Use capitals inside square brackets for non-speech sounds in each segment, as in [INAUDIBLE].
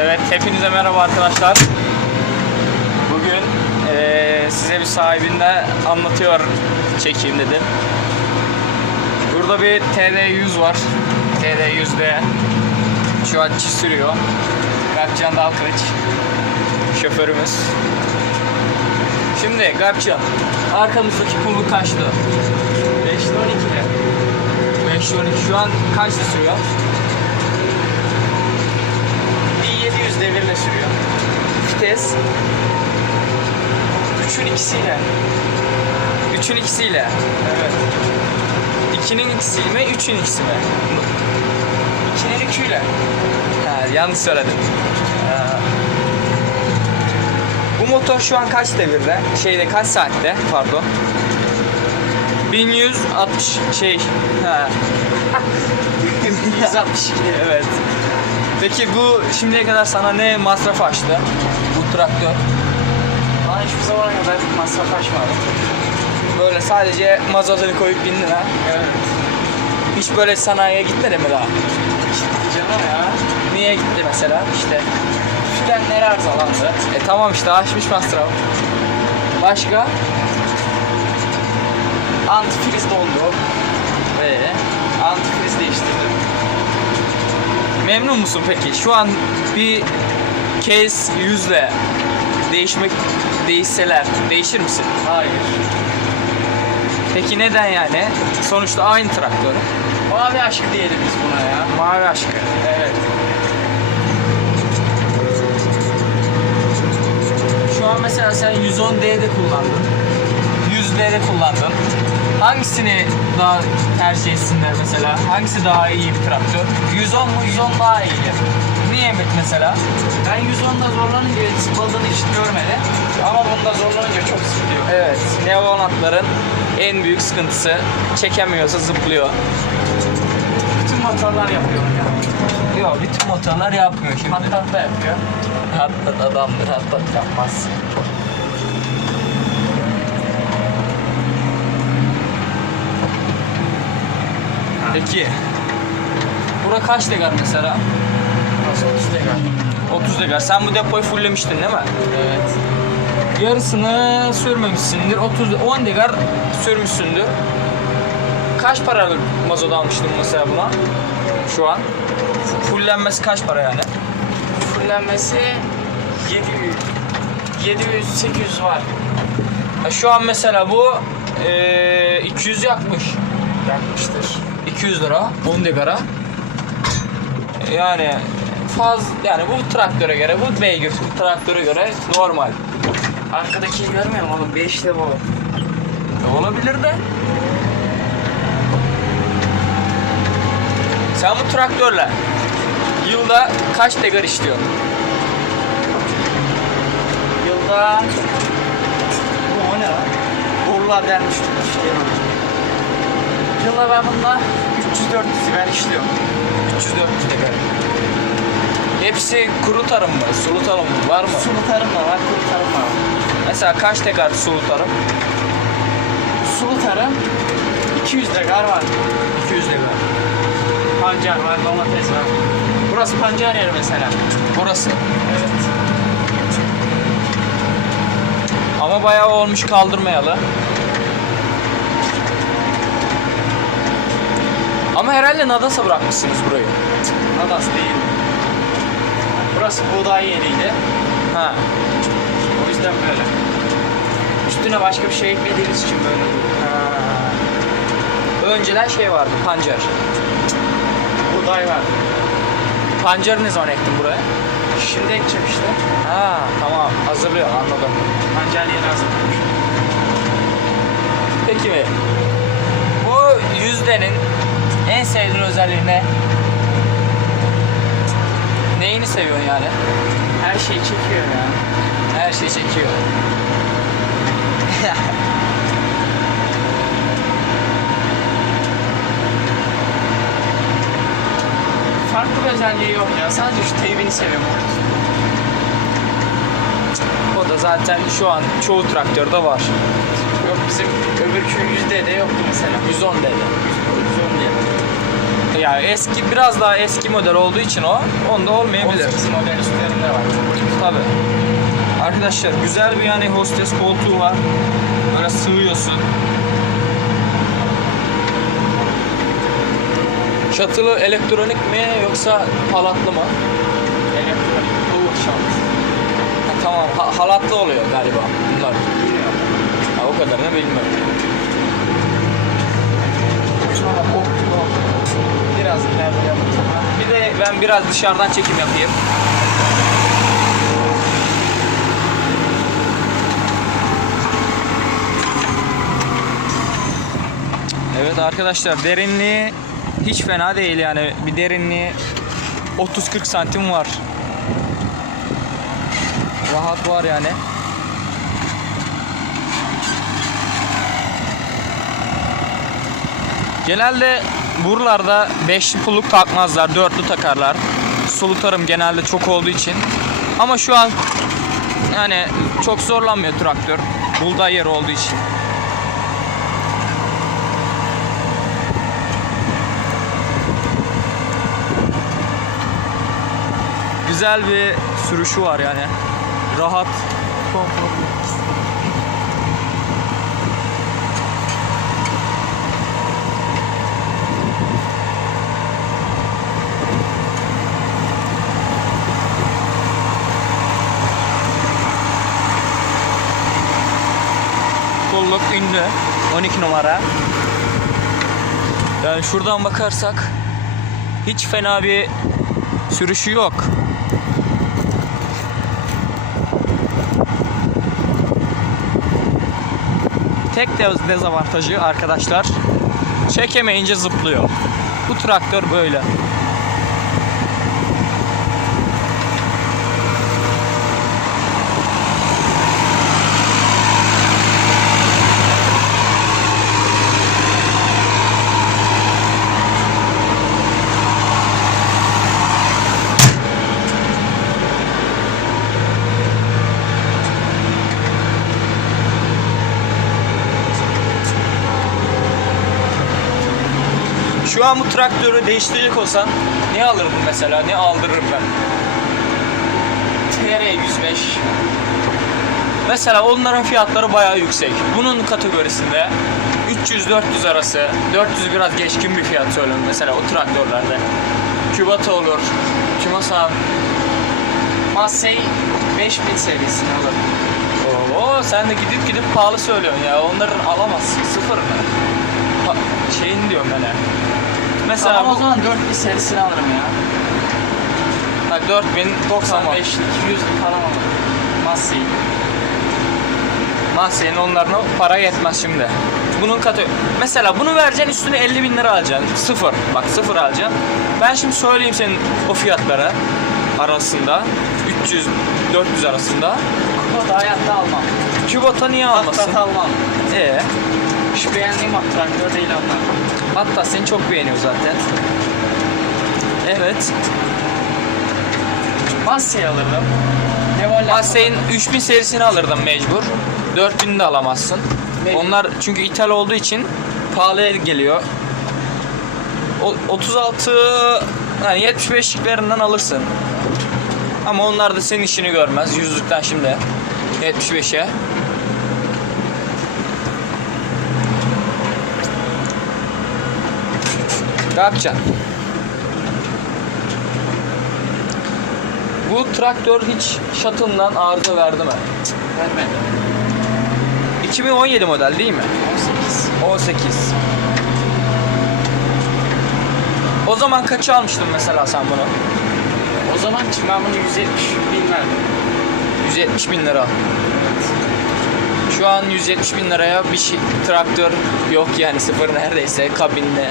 Evet, hepinize merhaba arkadaşlar. Bugün eee, size bir sahibinden anlatıyor çekeyim dedim. Burada bir TD100 var. TD100'de şu an sürüyor. Galpcan Dalkılıç şoförümüz. Şimdi Galpcan arkamızdaki kumlu kaçtı? 5'te 12'de. 5'te 12 şu an kaçta sürüyor? 1700 devirle sürüyor. Vites 3'ün ikisiyle. 3'ün ikisiyle. Evet. 2'nin ikisi mi, 3'ün ikisi mi? 2'nin 2'yle. Ha, yanlış söyledim. Bu motor şu an kaç devirde? Şeyde kaç saatte? Pardon. 1160 şey. Ha. [LAUGHS] 162 evet. Peki bu şimdiye kadar sana ne masraf açtı? Bu traktör. Bana hiçbir zamana kadar masraf açmadı. Böyle sadece mazotunu koyup bindin ha. Evet. Hiç böyle sanayiye gitmedi mi daha? Ciddi canım ya. Niye gitti mesela? İşte. Frenleri arızalandı. E tamam işte açmış masraf. Başka? Antifriz dondu. Ee, Antifriz değiştirdim. Memnun musun peki? Şu an bir case yüzle değişmek değişseler değişir misin? Hayır. Peki neden yani? Sonuçta aynı traktör. Mavi aşkı diyelim biz buna ya. Mavi aşkı. Evet. Şu an mesela sen 110D'de kullandın. 100D'de kullandın. Hangisini daha tercih etsinler mesela? Hangisi daha iyi bir traktör? 110 mu? 110 daha iyi. Niye mesela? Ben 110'da zorlanınca sıkıldığını hiç görmedim. Ama bunda zorlanınca çok sıkılıyor. Evet. Neonatların en büyük sıkıntısı çekemiyorsa zıplıyor. Bütün motorlar yapıyor ya. Yok bütün motorlar yapmıyor şimdi. Hattat da yapıyor. Hattat adamdır hattat yapmaz. Peki. Bura kaç degar mesela? Nasıl 30 dekar? 30 degar. Sen bu depoyu fulllemiştin değil mi? Evet. Yarısını sürmemişsindir. 30 10 degar sürmüşsündür. Kaç para mazot almıştın mesela buna? Şu an. Fullenmesi kaç para yani? Fullenmesi 700. 700-800 var. Ha, şu an mesela bu eee 200 yakmış. Yakmıştır. 200 lira 10 degara. Yani faz yani bu traktöre göre bu beygir traktöre göre normal. Arkadaki görmüyor musun oğlum? 5 de bu. E, olabilir de. Sen bu traktörle yılda kaç degar işliyorsun? Yılda bu o ne lan? Borular delmiş işte. Yılda ben bunda 300-400 ben işliyorum. 300-400 degar. Hepsi kuru tarım mı? Sulu tarım mı? Var mı? Sulu tarım da var, kuru tarım da var. Mesela kaç degar sulu tarım? Sulu tarım 200 dekar var. 200 degar. Pancar var, domates var. Burası pancar yeri mesela. Burası. Evet. Ama bayağı olmuş kaldırmayalı. Ama herhalde Nadas'a bırakmışsınız burayı. Nadas değil. Burası buğday yeriydi. Ha. O yüzden böyle. Üstüne başka bir şey eklediğimiz için böyle. ha. Önceden şey vardı, pancar. Buğday var. Pancarı ne zaman ektin buraya? Şimdi ekeceğim işte. Ha, tamam. Hazırlıyor, anladım. Pancar yeri hazırlamış. Peki mi? Bu yüzdenin en sevdiğin özelliği ne? Neyini seviyorsun yani? Her şeyi çekiyor ya. Her şeyi çekiyor. [LAUGHS] Farklı bir özelliği yok ya. Sadece şu teybini seviyorum. o da zaten şu an çoğu traktörde var. Yok bizim öbür köy yüzde de yoktu mesela. 110 dedi. 110 diye. ya eski biraz daha eski model olduğu için o onda olmayabilir. 18 model üstlerinde var. Tabi. Arkadaşlar güzel bir yani hostes koltuğu var. Böyle sığıyorsun. Çatılı elektronik mi yoksa halatlı mı? Elektronik. Ha, tamam ha- halatlı oluyor galiba bunlar. Bilmiyorum. Ha, o kadarını bilmiyorum. Biraz ileride yapalım. Bir de ben biraz dışarıdan çekim yapayım. Evet arkadaşlar derinliği hiç fena değil yani bir derinliği 30-40 santim var. Rahat var yani. Genelde buralarda beşli pulluk takmazlar, dörtlü takarlar. Sulu tarım genelde çok olduğu için. Ama şu an yani çok zorlanmıyor traktör. Buğday yeri olduğu için. Güzel bir sürüşü var yani. Rahat. Kolluk ünlü. 12 numara. Yani şuradan bakarsak hiç fena bir sürüşü yok. Tek dez- dezavantajı arkadaşlar çekemeyince zıplıyor. Bu traktör böyle. Şu an bu traktörü değiştirecek olsan ne alırdın mesela? Ne aldırırım ben? TR 105. Mesela onların fiyatları bayağı yüksek. Bunun kategorisinde 300-400 arası, 400 biraz geçkin bir fiyat söylüyorum mesela o traktörlerde. Kübata olur, Kümasan. Massey 5000 serisini alırım. Oo sen de gidip gidip pahalı söylüyorsun ya. Onların alamazsın. Sıfır mı? Ha, şeyini diyorum ben ya. Mesela Tamam o zaman 4000 serisini alırım ya. ha, 4000 90 var. 95'lik 200'lük falan alırım. Massey. Mahsenin onlarına para yetmez şimdi. Bunun katı. Mesela bunu vereceksin üstüne 50 bin lira alacaksın. Sıfır. Bak sıfır alacaksın. Ben şimdi söyleyeyim senin o fiyatlara arasında. 300-400 arasında. Bu da hayatta almam. Kübota niye almasın? Hatta almam. Ee, Şu beğendiğim at traktör değil onlar. hatta seni çok beğeniyor zaten. Evet. Massey alırdım. Massey'in 3000 serisini alırdım mecbur. 4000 de alamazsın. Mecbur. Onlar çünkü ithal olduğu için pahalıya geliyor. O 36 yani 75'liklerinden alırsın. Ama onlar da senin işini görmez. Yüzlükten şimdi 75'e. Ne yapacaksın? Bu traktör hiç şatından arıza verdi mi? vermedi. 2017 model değil mi? 18. 18. O zaman kaça almıştın mesela sen bunu? O zaman için ben bunu 170 bin verdim. 170 bin lira. Şu an 170 bin liraya bir şey, traktör yok yani sıfır neredeyse kabinle.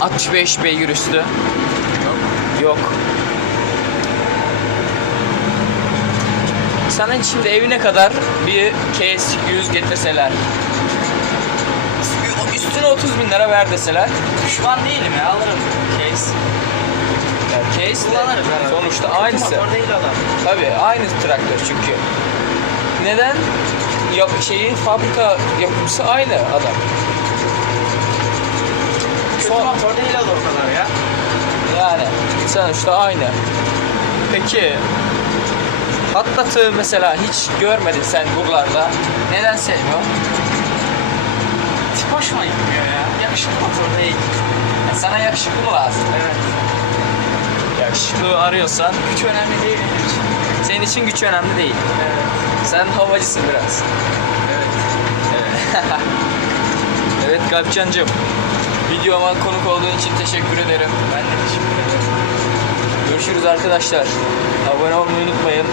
65 beygir üstü. Yok. Yok. Sana şimdi evine kadar bir KS 100 getirseler. Üstüne 30 bin lira ver deseler. Pişman değilim ya alırım. Case. Yani case de Kullanırız herhalde. sonuçta aynısı. Motor değil adam. Tabii aynı traktör çünkü. Neden? Yap, şeyi fabrika yapımcısı aynı adam. Son- motor değil adam o kadar ya. Yani sonuçta aynı. Peki Hattat'ı mesela hiç görmedin sen buralarda. Neden sevmiyorsun? Tip hoşuma gitmiyor ya. Yakışıklı motor değil. Yani sana yakışıklı mı lazım? Evet. Yakışıklı arıyorsan Hiç önemli değil benim için. senin için güç önemli değil. Evet. Sen havacısın biraz. Evet. [LAUGHS] Evet. evet Galpcan'cığım. Videoma konuk olduğun için teşekkür ederim. Ben de teşekkür ederim. Görüşürüz arkadaşlar. Abone olmayı unutmayın.